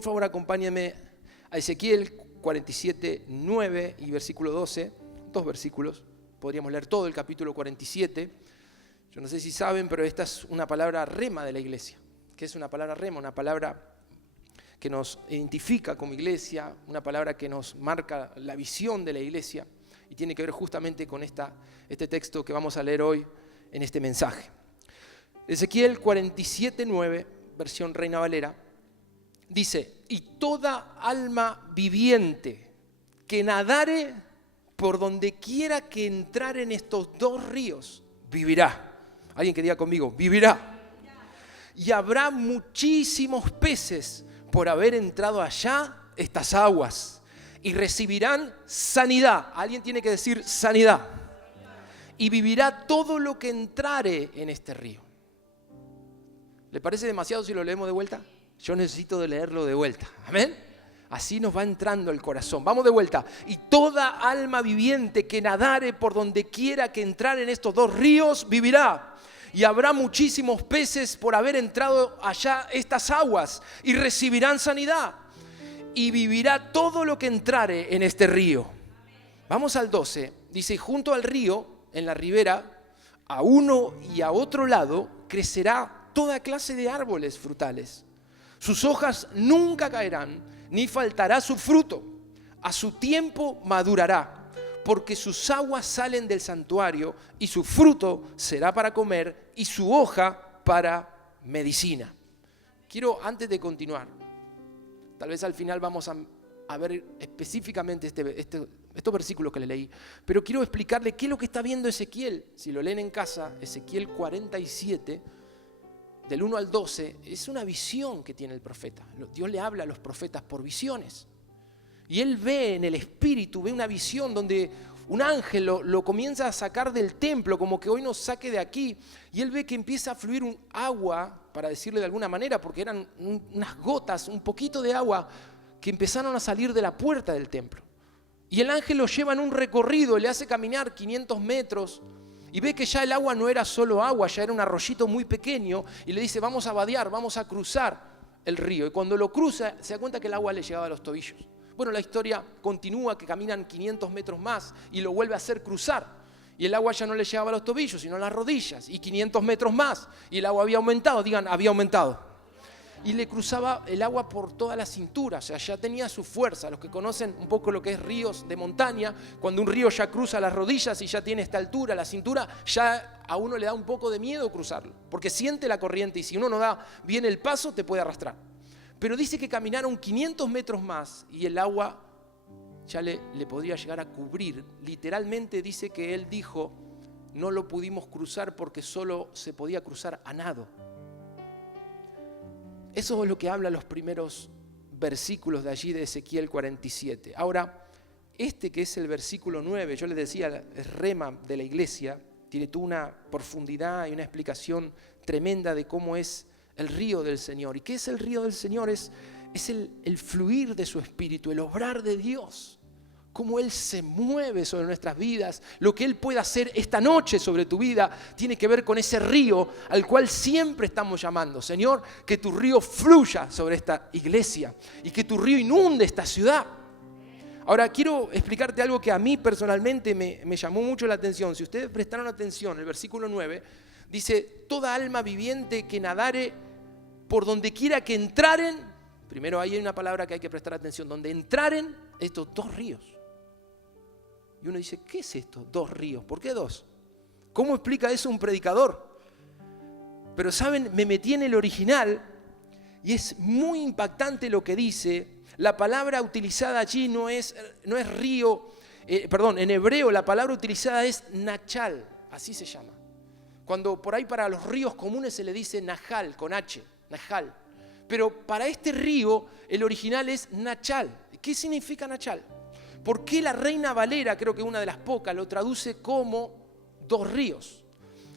Por favor, acompáñame a Ezequiel 47, 9 y versículo 12. 2 versículos. Podríamos leer todo el capítulo 47. Yo no sé si saben, pero esta es una palabra rema de la iglesia. ¿Qué es una palabra rema? Una palabra que nos identifica como iglesia, una palabra que nos marca la visión de la iglesia y tiene que ver justamente con este texto que vamos a leer hoy en este mensaje. Ezequiel 47, 9, versión Reina Valera, dice: y toda alma viviente que nadare por donde quiera que entrare en estos dos ríos, vivirá. Alguien que diga conmigo, vivirá. Y habrá muchísimos peces por haber entrado allá estas aguas, y recibirán sanidad. Alguien tiene que decir sanidad. Y vivirá todo lo que entrare en este río. ¿Le parece demasiado si lo leemos de vuelta? Yo necesito de leerlo de vuelta. ¿Amén? Así nos va entrando el corazón. Vamos de vuelta. Y toda alma viviente que nadare por donde quiera que entrare en estos dos ríos, vivirá. Y habrá muchísimos peces por haber entrado allá estas aguas, y recibirán sanidad. Y vivirá todo lo que entrare en este río. Vamos al 12. Dice: junto al río, en la ribera, a uno y a otro lado, crecerá toda clase de árboles frutales. Sus hojas nunca caerán, ni faltará su fruto. A su tiempo madurará, porque sus aguas salen del santuario, y su fruto será para comer, y su hoja para medicina. Quiero, antes de continuar, tal vez al final vamos a ver específicamente estos versículos que le leí, pero quiero explicarle qué es lo que está viendo Ezequiel. Si lo leen en casa, Ezequiel 47, del 1 al 12, es una visión que tiene el profeta. Dios le habla a los profetas por visiones. Y él ve en el espíritu, ve una visión donde un ángel lo comienza a sacar del templo, como que hoy nos saque de aquí. Y él ve que empieza a fluir un agua, para decirle de alguna manera, porque eran unas gotas, un poquito de agua, que empezaron a salir de la puerta del templo. Y el ángel lo lleva en un recorrido, le hace caminar 500 metros, y ve que ya el agua no era solo agua, ya era un arroyito muy pequeño, y le dice: vamos a vadear, vamos a cruzar el río. Y cuando lo cruza, se da cuenta que el agua le llegaba a los tobillos. Bueno, la historia continúa, que caminan 500 metros más y lo vuelve a hacer cruzar. Y el agua ya no le llegaba a los tobillos, sino a las rodillas. Y 500 metros más. Y el agua había aumentado, digan, había aumentado. Y le cruzaba el agua por toda la cintura, o sea, ya tenía su fuerza. Los que conocen un poco lo que es ríos de montaña, cuando un río ya cruza las rodillas y ya tiene esta altura, la cintura, ya a uno le da un poco de miedo cruzarlo, porque siente la corriente y si uno no da bien el paso, te puede arrastrar. Pero dice que caminaron 500 metros más y el agua ya le podría llegar a cubrir. Literalmente dice que él dijo: no lo pudimos cruzar porque solo se podía cruzar a nado. Eso es lo que habla los primeros versículos de allí de Ezequiel 47. Ahora, que es el versículo 9, yo les decía, es rema de la iglesia, tiene toda una profundidad y una explicación tremenda de cómo es el río del Señor. ¿Y qué es el río del Señor? Es el fluir de su espíritu, el obrar de Dios. Cómo Él se mueve sobre nuestras vidas. Lo que Él puede hacer esta noche sobre tu vida tiene que ver con ese río al cual siempre estamos llamando. Señor, que tu río fluya sobre esta iglesia y que tu río inunde esta ciudad. Ahora quiero explicarte algo que a mí personalmente me llamó mucho la atención. Si ustedes prestaron atención, el versículo 9 dice: toda alma viviente que nadare por donde quiera que entraren. Primero ahí hay una palabra que hay que prestar atención: donde entraren estos dos ríos. Y uno dice: ¿qué es esto? Dos ríos. ¿Por qué dos? ¿Cómo explica eso un predicador? Pero saben, me metí en el original y es muy impactante lo que dice. La palabra utilizada allí no es río, en hebreo la palabra utilizada es nachal, así se llama. Cuando por ahí para los ríos comunes se le dice najal, con H, najal. Pero para este río el original es nachal. ¿Qué significa nachal? ¿Por qué la Reina Valera, creo que una de las pocas, lo traduce como dos ríos?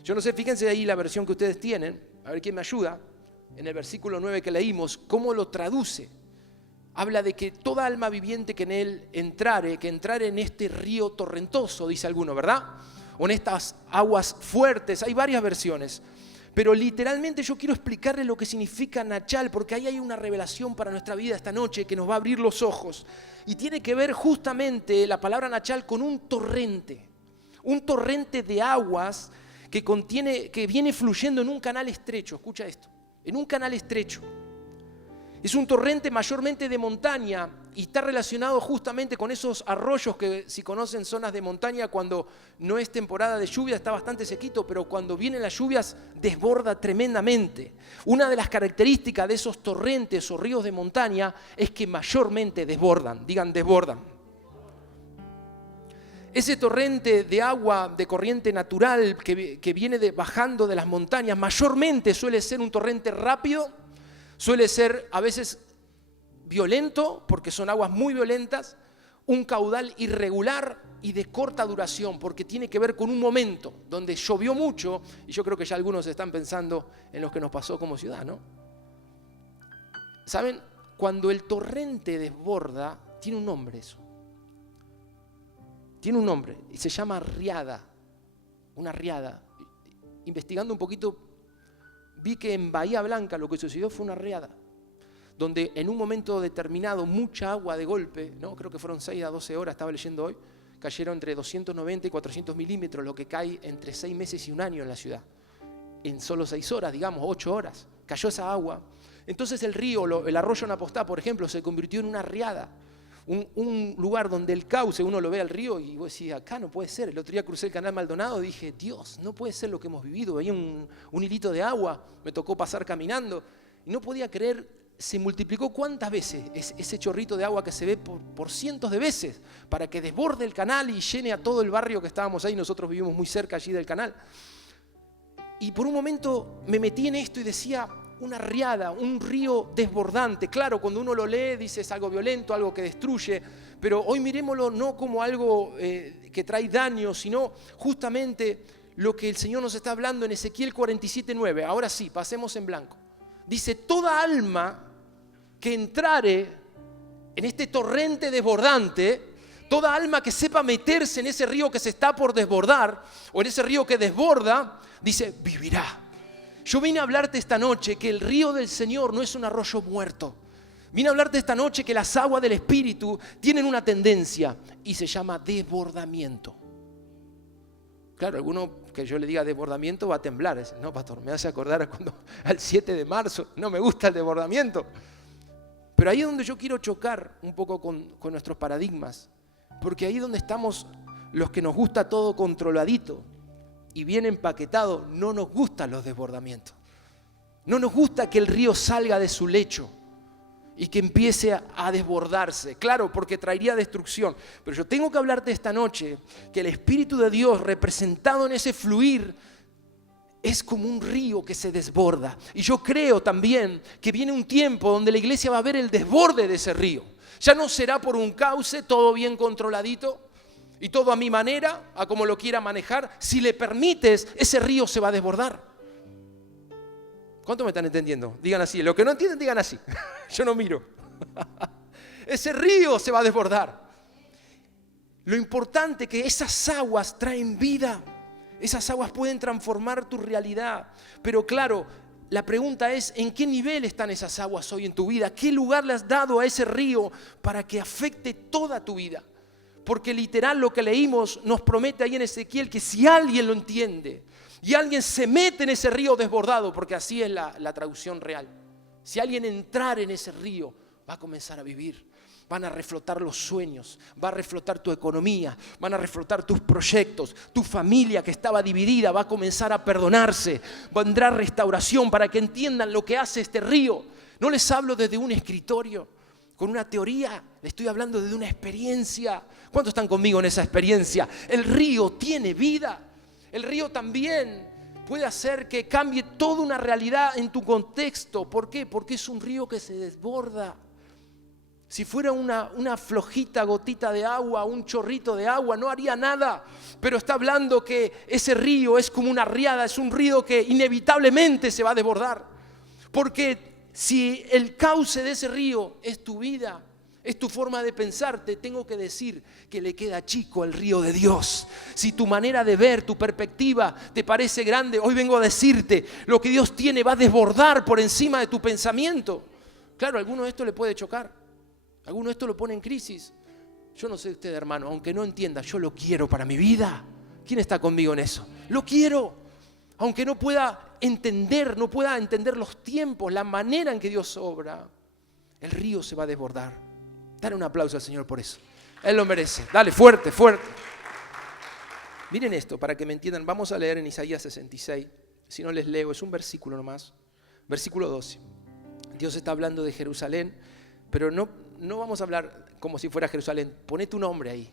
Yo no sé, fíjense ahí la versión que ustedes tienen, a ver quién me ayuda. En el versículo 9 que leímos, ¿cómo lo traduce? Habla de que toda alma viviente que en él entrare, que entrare en este río torrentoso, dice alguno, ¿verdad? O en estas aguas fuertes, hay varias versiones. Pero literalmente yo quiero explicarle lo que significa Nachal, porque ahí hay una revelación para nuestra vida esta noche que nos va a abrir los ojos. Y tiene que ver justamente la palabra Nachal con un torrente de aguas que viene fluyendo en un canal estrecho. Escucha esto, en un canal estrecho. Es un torrente mayormente de montaña y está relacionado justamente con esos arroyos que, si conocen zonas de montaña, cuando no es temporada de lluvia está bastante sequito, pero cuando vienen las lluvias desborda tremendamente. Una de las características de esos torrentes o ríos de montaña es que mayormente desbordan. Digan, desbordan. Ese torrente de agua de corriente natural que viene bajando de las montañas mayormente suele ser un torrente rápido. Suele ser a veces violento, porque son aguas muy violentas, un caudal irregular y de corta duración, porque tiene que ver con un momento donde llovió mucho, y yo creo que ya algunos están pensando en lo que nos pasó como ciudad, ¿no? ¿Saben? Cuando el torrente desborda, tiene un nombre eso. Tiene un nombre, y se llama riada, una riada. Investigando un poquito, vi que en Bahía Blanca lo que sucedió fue una riada, donde en un momento determinado mucha agua de golpe, ¿no? Creo que fueron 6 a 12 horas, estaba leyendo hoy, cayeron entre 290 y 400 milímetros, lo que cae entre 6 meses y un año en la ciudad. En solo 6 horas, digamos, 8 horas, cayó esa agua. Entonces el río, el arroyo Napostá, por ejemplo, se convirtió en una riada. Un lugar donde el cauce, uno lo ve al río y vos decís, acá no puede ser. El otro día crucé el canal Maldonado y dije, Dios, no puede ser lo que hemos vivido. Veía un hilito de agua, me tocó pasar caminando y no podía creer, se multiplicó cuántas veces ese chorrito de agua que se ve por cientos de veces para que desborde el canal y llene a todo el barrio que estábamos ahí. Nosotros vivimos muy cerca allí del canal. Y por un momento me metí en esto y decía, una riada, un río desbordante. Claro, cuando uno lo lee dice es algo violento, algo que destruye, pero hoy mirémoslo no como algo que trae daño, sino justamente lo que el Señor nos está hablando en Ezequiel 47:9. Ahora sí, pasemos en blanco. Dice, toda alma que entrare en este torrente desbordante, toda alma que sepa meterse en ese río que se está por desbordar, o en ese río que desborda, dice, vivirá. Yo vine a hablarte esta noche que el río del Señor no es un arroyo muerto. Vine a hablarte esta noche que las aguas del Espíritu tienen una tendencia y se llama desbordamiento. Claro, alguno que yo le diga desbordamiento va a temblar. No, pastor, me hace acordar al 7 de marzo. No me gusta el desbordamiento. Pero ahí es donde yo quiero chocar un poco con nuestros paradigmas. Porque ahí es donde estamos los que nos gusta todo controladito y bien empaquetado, no nos gustan los desbordamientos. No nos gusta que el río salga de su lecho y que empiece a desbordarse. Claro, porque traería destrucción. Pero yo tengo que hablarte esta noche que el Espíritu de Dios representado en ese fluir es como un río que se desborda. Y yo creo también que viene un tiempo donde la iglesia va a ver el desborde de ese río. Ya no será por un cauce, todo bien controladito, y todo a mi manera, a como lo quiera manejar. Si le permites, ese río se va a desbordar. ¿Cuántos me están entendiendo? Digan así. Lo que no entienden, digan así. Yo no miro. Ese río se va a desbordar. Lo importante es que esas aguas traen vida. Esas aguas pueden transformar tu realidad. Pero claro, la pregunta es, ¿en qué nivel están esas aguas hoy en tu vida? ¿Qué lugar le has dado a ese río para que afecte toda tu vida? Porque literal lo que leímos nos promete ahí en Ezequiel que si alguien lo entiende y alguien se mete en ese río desbordado, porque así es la traducción real, si alguien entrar en ese río va a comenzar a vivir, van a reflotar los sueños, va a reflotar tu economía, van a reflotar tus proyectos, tu familia que estaba dividida va a comenzar a perdonarse, vendrá restauración para que entiendan lo que hace este río. No les hablo desde un escritorio con una teoría, le estoy hablando de una experiencia. ¿Cuántos están conmigo en esa experiencia? El río tiene vida. El río también puede hacer que cambie toda una realidad en tu contexto. ¿Por qué? Porque es un río que se desborda. Si fuera una flojita gotita de agua, un chorrito de agua, no haría nada. Pero está hablando que ese río es como una riada, es un río que inevitablemente se va a desbordar. Porque si el cauce de ese río es tu vida, Es tu forma de pensar. Te tengo que decir que le queda chico el río de Dios. Si tu manera de ver, tu perspectiva te parece grande, hoy vengo a decirte, lo que Dios tiene va a desbordar por encima de tu pensamiento. Claro, a alguno de esto le puede chocar. A alguno de esto lo pone en crisis. Yo no sé usted, hermano, aunque no entienda, yo lo quiero para mi vida. ¿Quién está conmigo en eso? Lo quiero. Aunque no pueda entender los tiempos, la manera en que Dios obra, el río se va a desbordar. Dale un aplauso al Señor por eso. Él lo merece. Dale, fuerte, fuerte. Miren esto, para que me entiendan. Vamos a leer en Isaías 66. Si no les leo, es un versículo nomás. Versículo 12. Dios está hablando de Jerusalén, pero no vamos a hablar como si fuera Jerusalén. Poné tu nombre ahí.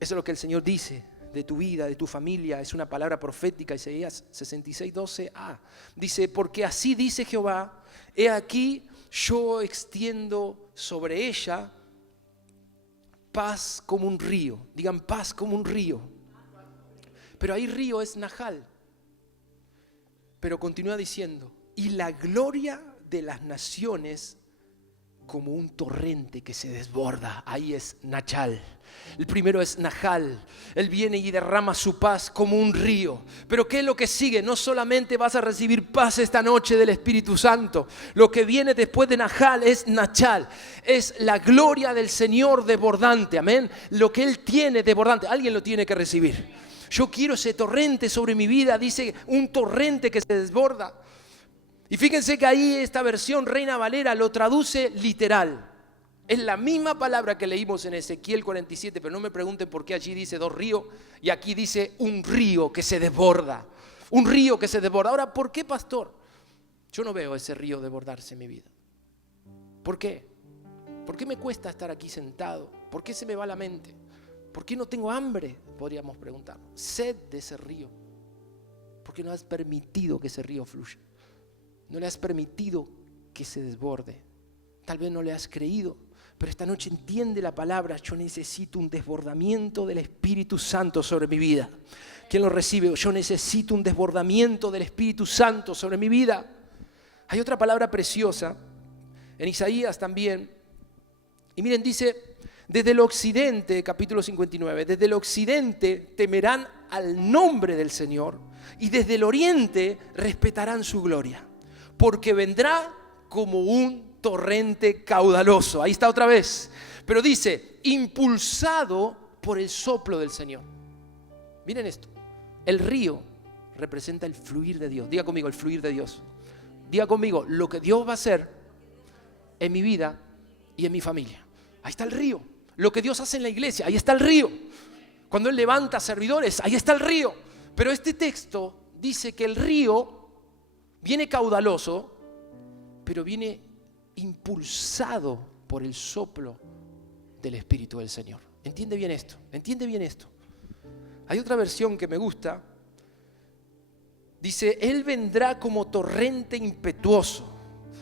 Eso es lo que el Señor dice de tu vida, de tu familia. Es una palabra profética. Isaías 66, 12a. Dice, porque así dice Jehová, he aquí yo extiendo sobre ella paz como un río. Digan, paz como un río. Pero ahí río es Nahal. Pero continúa diciendo, y la gloria de las naciones como un torrente que se desborda. Ahí es Nachal. El primero es Nahal. Él viene y derrama su paz como un río. Pero ¿qué es lo que sigue? No solamente vas a recibir paz esta noche del Espíritu Santo. Lo que viene después de Nahal es Nachal. Es la gloria del Señor desbordante. Amén. Lo que Él tiene desbordante. Alguien lo tiene que recibir. Yo quiero ese torrente sobre mi vida. Dice un torrente que se desborda. Y fíjense que ahí esta versión Reina Valera lo traduce literal. Es la misma palabra que leímos en Ezequiel 47, pero no me pregunten por qué allí dice 2 ríos y aquí dice un río que se desborda. Un río que se desborda. Ahora, ¿por qué, pastor? Yo no veo ese río desbordarse en mi vida. ¿Por qué? ¿Por qué me cuesta estar aquí sentado? ¿Por qué se me va la mente? ¿Por qué no tengo hambre? Podríamos preguntar. Sed de ese río. ¿Por qué no has permitido que ese río fluya? No le has permitido que se desborde. Tal vez no le has creído, pero esta noche entiende la palabra. Yo necesito un desbordamiento del Espíritu Santo sobre mi vida. ¿Quién lo recibe? Yo necesito un desbordamiento del Espíritu Santo sobre mi vida. Hay otra palabra preciosa en Isaías también. Y miren, dice, desde el occidente, capítulo 59, desde el occidente temerán al nombre del Señor y desde el oriente respetarán su gloria. Porque vendrá como un torrente caudaloso. Ahí está otra vez. Pero dice, impulsado por el soplo del Señor. Miren esto. El río representa el fluir de Dios. Diga conmigo, el fluir de Dios. Diga conmigo, lo que Dios va a hacer en mi vida y en mi familia. Ahí está el río. Lo que Dios hace en la iglesia, ahí está el río. Cuando Él levanta servidores, ahí está el río. Pero este texto dice que el río viene caudaloso, pero viene impulsado por el soplo del Espíritu del Señor. Entiende bien esto, entiende bien esto. Hay otra versión que me gusta. Dice, Él vendrá como torrente impetuoso,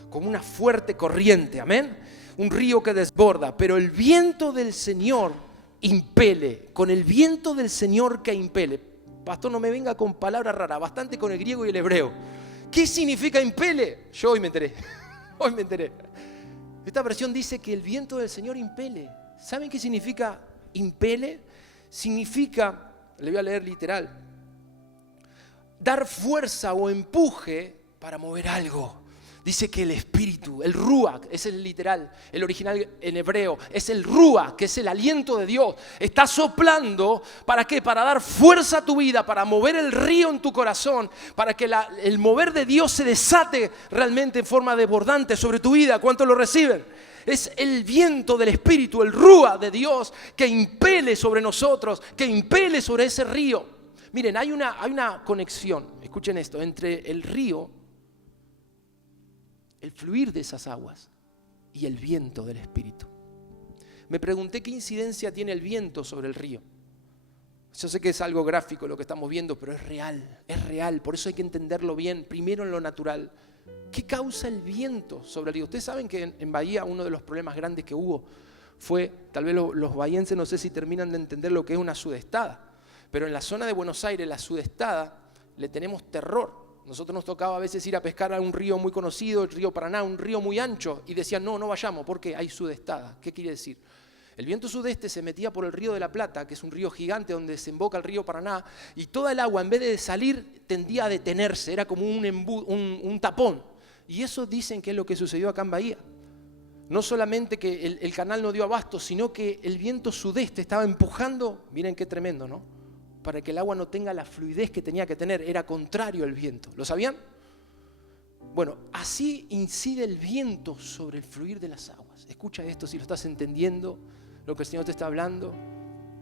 como una fuerte corriente, amén. Un río que desborda, pero el viento del Señor impele, con el viento del Señor que impele. Pastor, no me venga con palabras raras, bastante con el griego y el hebreo. ¿Qué significa impele? Yo hoy me enteré. Hoy me enteré. Esta versión dice que el viento del Señor impele. ¿Saben qué significa impele? Significa, le voy a leer literal, dar fuerza o empuje para mover algo. Dice que el espíritu, el ruach, es el literal, el original en hebreo, es el ruach, que es el aliento de Dios. Está soplando, ¿para qué? Para dar fuerza a tu vida, para mover el río en tu corazón, para que el mover de Dios se desate realmente en forma desbordante sobre tu vida. ¿Cuántos lo reciben? Es el viento del espíritu, el ruach de Dios que impele sobre nosotros, que impele sobre ese río. Miren, hay una conexión, escuchen esto, entre el río, el fluir de esas aguas y el viento del Espíritu. Me pregunté qué incidencia tiene el viento sobre el río. Yo sé que es algo gráfico lo que estamos viendo, pero es real, por eso hay que entenderlo bien, primero en lo natural. ¿Qué causa el viento sobre el río? Ustedes saben que en Bahía uno de los problemas grandes que hubo fue, tal vez los bahienses no sé si terminan de entender lo que es una sudestada, pero en la zona de Buenos Aires la sudestada le tenemos terror. Nosotros nos tocaba a veces ir a pescar a un río muy conocido, el río Paraná, un río muy ancho, y decían, no vayamos, porque hay sudestada. ¿Qué quiere decir? El viento sudeste se metía por el río de la Plata, que es un río gigante donde desemboca el río Paraná, y toda el agua, en vez de salir, tendía a detenerse, era como un tapón. Y eso dicen que es lo que sucedió acá en Bahía. No solamente que el canal no dio abasto, sino que el viento sudeste estaba empujando, miren qué tremendo, ¿no? Para que el agua no tenga la fluidez que tenía que tener, era contrario al viento. ¿Lo sabían? Bueno, así incide el viento sobre el fluir de las aguas. Escucha esto si lo estás entendiendo, lo que el Señor te está hablando.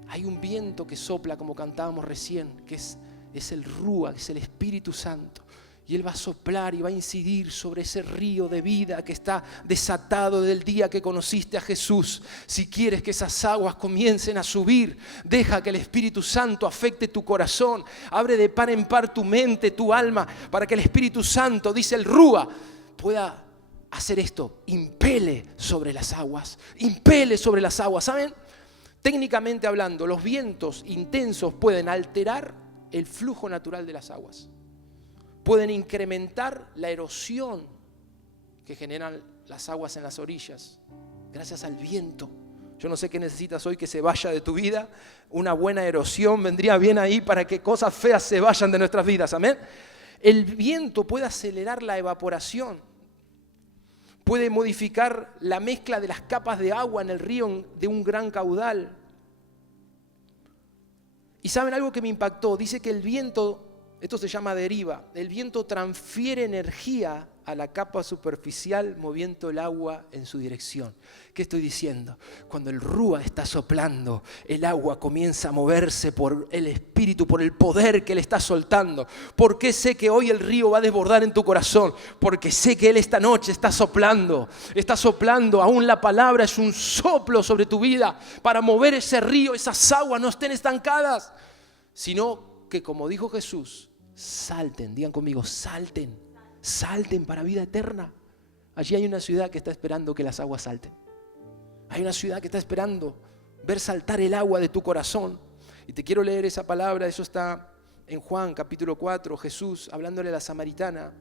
Hay un viento que sopla, como cantábamos recién, que es el Rúa, que es el Espíritu Santo. Y Él va a soplar y va a incidir sobre ese río de vida que está desatado del día que conociste a Jesús. Si quieres que esas aguas comiencen a subir, deja que el Espíritu Santo afecte tu corazón. Abre de par en par tu mente, tu alma, para que el Espíritu Santo, dice el Rúa, pueda hacer esto. Impele sobre las aguas. Impele sobre las aguas. ¿Saben? Técnicamente hablando, los vientos intensos pueden alterar el flujo natural de las aguas. Pueden incrementar la erosión que generan las aguas en las orillas, gracias al viento. Yo no sé qué necesitas hoy que se vaya de tu vida. Una buena erosión vendría bien ahí para que cosas feas se vayan de nuestras vidas. Amén. El viento puede acelerar la evaporación. Puede modificar la mezcla de las capas de agua en el río de un gran caudal. Y ¿saben algo que me impactó? Dice que el viento... Esto se llama deriva. El viento transfiere energía a la capa superficial moviendo el agua en su dirección. ¿Qué estoy diciendo? Cuando el Rúa está soplando, el agua comienza a moverse por el Espíritu, por el poder que Él está soltando. ¿Por qué sé que hoy el río va a desbordar en tu corazón? Porque sé que Él esta noche está soplando. Está soplando. Aún la palabra es un soplo sobre tu vida para mover ese río. Esas aguas no estén estancadas, sino que, como dijo Jesús, salten, digan conmigo, salten, salten para vida eterna. Allí hay una ciudad que está esperando que las aguas salten. Hay una ciudad que está esperando ver saltar el agua de tu corazón. Y te quiero leer esa palabra, eso está en Juan capítulo 4, Jesús hablándole a la samaritana.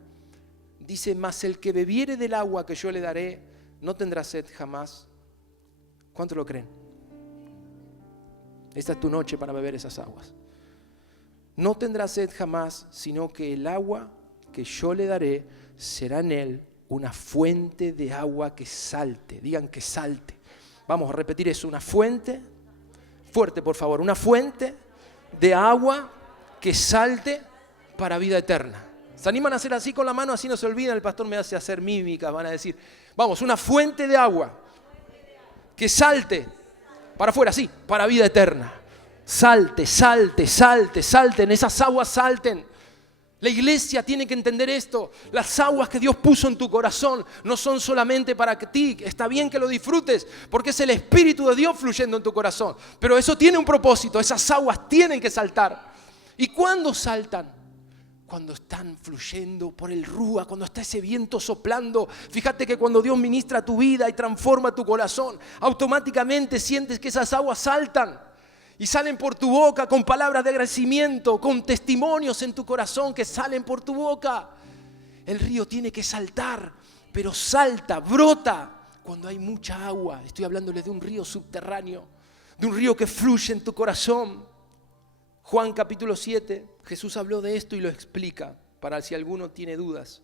Dice, mas el que bebiere del agua que yo le daré, no tendrá sed jamás. ¿Cuánto lo creen? Esta es tu noche para beber esas aguas. No tendrá sed jamás, sino que el agua que yo le daré será en él una fuente de agua que salte. Digan que salte. Vamos a repetir eso, una fuente, fuerte por favor, una fuente de agua que salte para vida eterna. ¿Se animan a hacer así con la mano? Así no se olvidan, el pastor me hace hacer mímicas, van a decir, vamos, una fuente de agua que salte para afuera, sí, para vida eterna. Salte, salte, salte, salten, esas aguas salten. La iglesia tiene que entender esto. Las aguas que Dios puso en tu corazón no son solamente para ti. Está bien que lo disfrutes porque es el Espíritu de Dios fluyendo en tu corazón. Pero eso tiene un propósito. Esas aguas tienen que saltar. ¿Y cuándo saltan? Cuando están fluyendo por el Rúa, cuando está ese viento soplando. Fíjate que cuando Dios ministra tu vida y transforma tu corazón, automáticamente sientes que esas aguas saltan. Y salen por tu boca con palabras de agradecimiento, con testimonios en tu corazón que salen por tu boca. El río tiene que saltar, pero salta, brota cuando hay mucha agua. Estoy hablándoles de un río subterráneo, de un río que fluye en tu corazón. Juan capítulo 7, Jesús habló de esto y lo explica, para si alguno tiene dudas.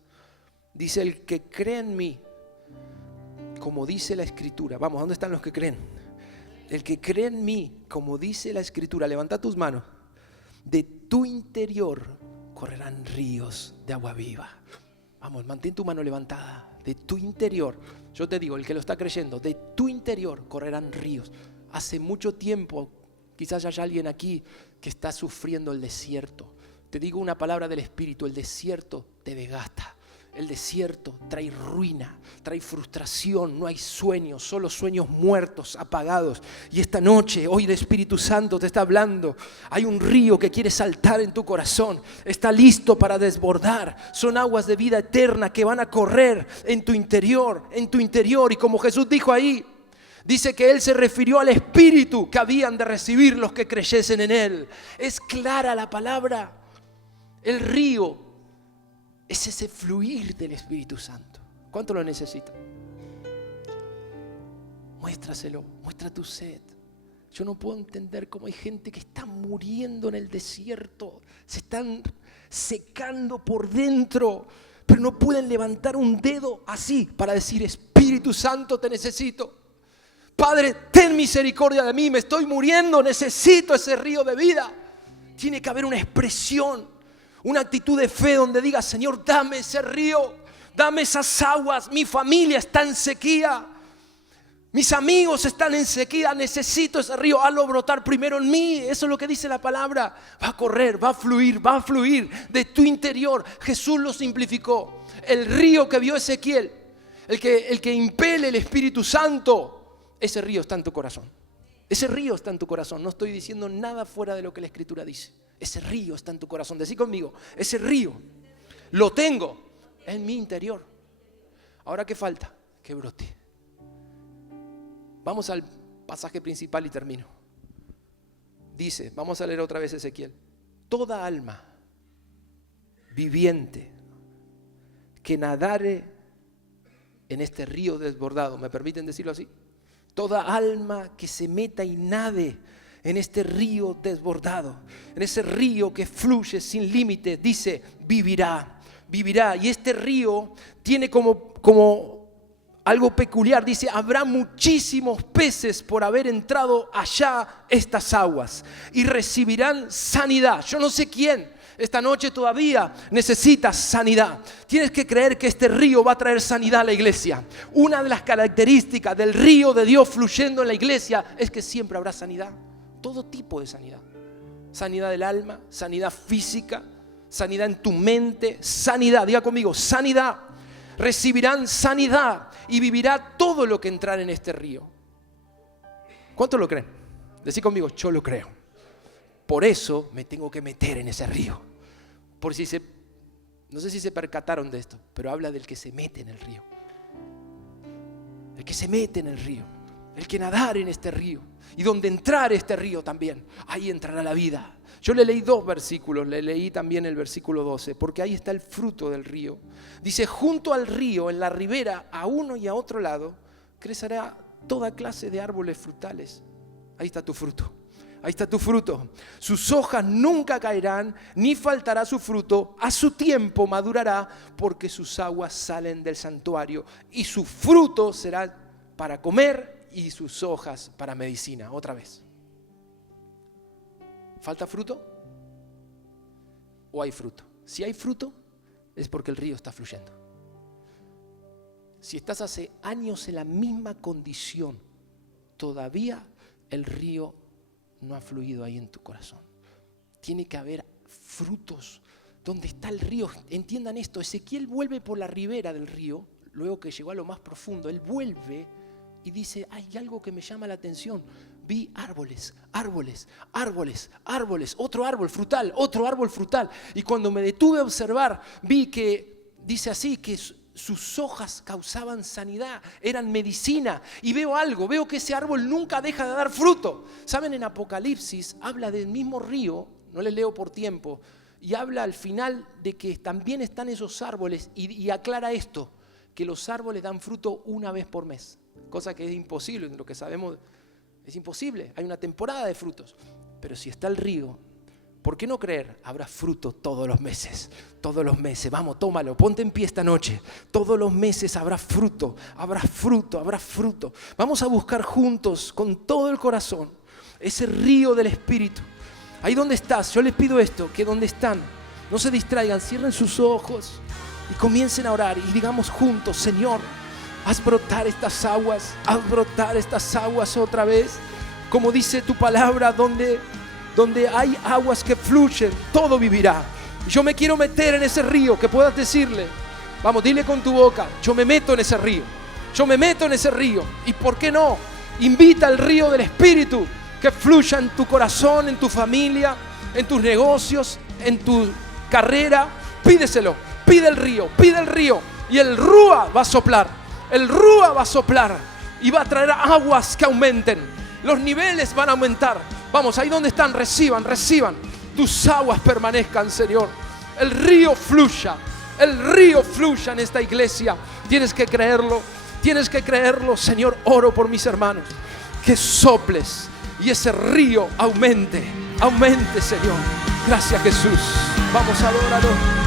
Dice, el que cree en mí, como dice la Escritura. Vamos, ¿dónde están los que creen? El que cree en mí, como dice la Escritura, levanta tus manos, de tu interior correrán ríos de agua viva. Vamos, mantén tu mano levantada, de tu interior. Yo te digo, el que lo está creyendo, de tu interior correrán ríos. Hace mucho tiempo, quizás haya alguien aquí que está sufriendo el desierto. Te digo una palabra del Espíritu, el desierto te desgasta. El desierto trae ruina, trae frustración, no hay sueños, solo sueños muertos, apagados. Y esta noche, hoy el Espíritu Santo te está hablando. Hay un río que quiere saltar en tu corazón, está listo para desbordar. Son aguas de vida eterna que van a correr en tu interior, en tu interior. Y como Jesús dijo ahí, dice que Él se refirió al Espíritu que habían de recibir los que creyesen en Él. Es clara la palabra. El río Es ese fluir del Espíritu Santo. ¿Cuánto lo necesita? Muéstraselo, muestra tu sed. Yo no puedo entender cómo hay gente que está muriendo en el desierto, se están secando por dentro, pero no pueden levantar un dedo así para decir: Espíritu Santo, te necesito. Padre, ten misericordia de mí, me estoy muriendo, necesito ese río de vida. Tiene que haber una expresión, una actitud de fe donde diga: Señor, dame ese río, dame esas aguas. Mi familia está en sequía, mis amigos están en sequía, necesito ese río. Hazlo brotar primero en mí. Eso es lo que dice la palabra. Va a correr, va a fluir de tu interior. Jesús lo simplificó. El río que vio Ezequiel, el que impele el Espíritu Santo, ese río está en tu corazón. Ese río está en tu corazón. No estoy diciendo nada fuera de lo que la Escritura dice. Ese río está en tu corazón. Decí conmigo: ese río lo tengo en mi interior. Ahora, ¿qué falta? Que brote. Vamos al pasaje principal y termino. Dice, vamos a leer otra vez Ezequiel: toda alma viviente que nadare en este río desbordado. ¿Me permiten decirlo así? Toda alma que se meta y nade en este río desbordado, en ese río que fluye sin límite, dice: vivirá. Y este río tiene como algo peculiar. Dice: habrá muchísimos peces por haber entrado allá estas aguas y recibirán sanidad. Yo no sé quién esta noche todavía necesita sanidad. Tienes que creer que este río va a traer sanidad a la iglesia. Una de las características del río de Dios fluyendo en la iglesia es que siempre habrá sanidad. Todo tipo de sanidad. Sanidad del alma, sanidad física, sanidad en tu mente, sanidad. Diga conmigo: sanidad. Recibirán sanidad y vivirá todo lo que entrar en este río. ¿Cuántos lo creen? Decí conmigo: yo lo creo. Por eso me tengo que meter en ese río. No sé si se percataron de esto, pero habla del que se mete en el río. El que se mete en el río, el que nadar en este río, y donde entrar este río también, ahí entrará la vida. Yo le leí 2 versículos, le leí también el versículo 12, porque ahí está el fruto del río. Dice: junto al río, en la ribera, a uno y a otro lado, crecerá toda clase de árboles frutales. Ahí está tu fruto. Ahí está tu fruto. Sus hojas nunca caerán, ni faltará su fruto. A su tiempo madurará, porque sus aguas salen del santuario. Y su fruto será para comer y sus hojas para medicina. Otra vez. ¿Falta fruto? ¿O hay fruto? Si hay fruto, es porque el río está fluyendo. Si estás hace años en la misma condición, todavía el río no ha fluido ahí en tu corazón. Tiene que haber frutos donde está el río. Entiendan esto: Ezequiel vuelve por la ribera del río, luego que llegó a lo más profundo. Él vuelve y dice: hay algo que me llama la atención. Vi árboles, otro árbol frutal. Y cuando me detuve a observar, vi que, dice así, que sus hojas causaban sanidad, eran medicina. Y veo que ese árbol nunca deja de dar fruto. ¿Saben? En Apocalipsis habla del mismo río, no les leo por tiempo, y habla al final de que también están esos árboles, y aclara esto, que los árboles dan fruto una vez por mes, cosa que es imposible, lo que sabemos es imposible. Hay una temporada de frutos, pero si está el río, ¿por qué no creer? Habrá fruto todos los meses. Vamos, tómalo, ponte en pie esta noche. Todos los meses habrá fruto. Vamos a buscar juntos, con todo el corazón, ese río del Espíritu. Ahí donde estás, yo les pido esto, que donde están, no se distraigan, cierren sus ojos y comiencen a orar y digamos juntos: Señor, haz brotar estas aguas otra vez. Como dice tu palabra, donde hay aguas que fluyen, todo vivirá. Yo me quiero meter en ese río, que puedas decirle, vamos, dile con tu boca: yo me meto en ese río. Y ¿por qué no? Invita al río del Espíritu que fluya en tu corazón, en tu familia, en tus negocios, en tu carrera. Pídeselo, pide el río. Y el Rúa va a soplar y va a traer aguas que aumenten. Los niveles van a aumentar. Vamos, ahí donde están, reciban. Tus aguas permanezcan, Señor. El río fluya. el río fluya en esta iglesia. Tienes que creerlo, tienes que creerlo. Señor, oro por mis hermanos, que soples y ese río aumente, aumente, Señor. Gracias, Jesús. Vamos a adorarlo.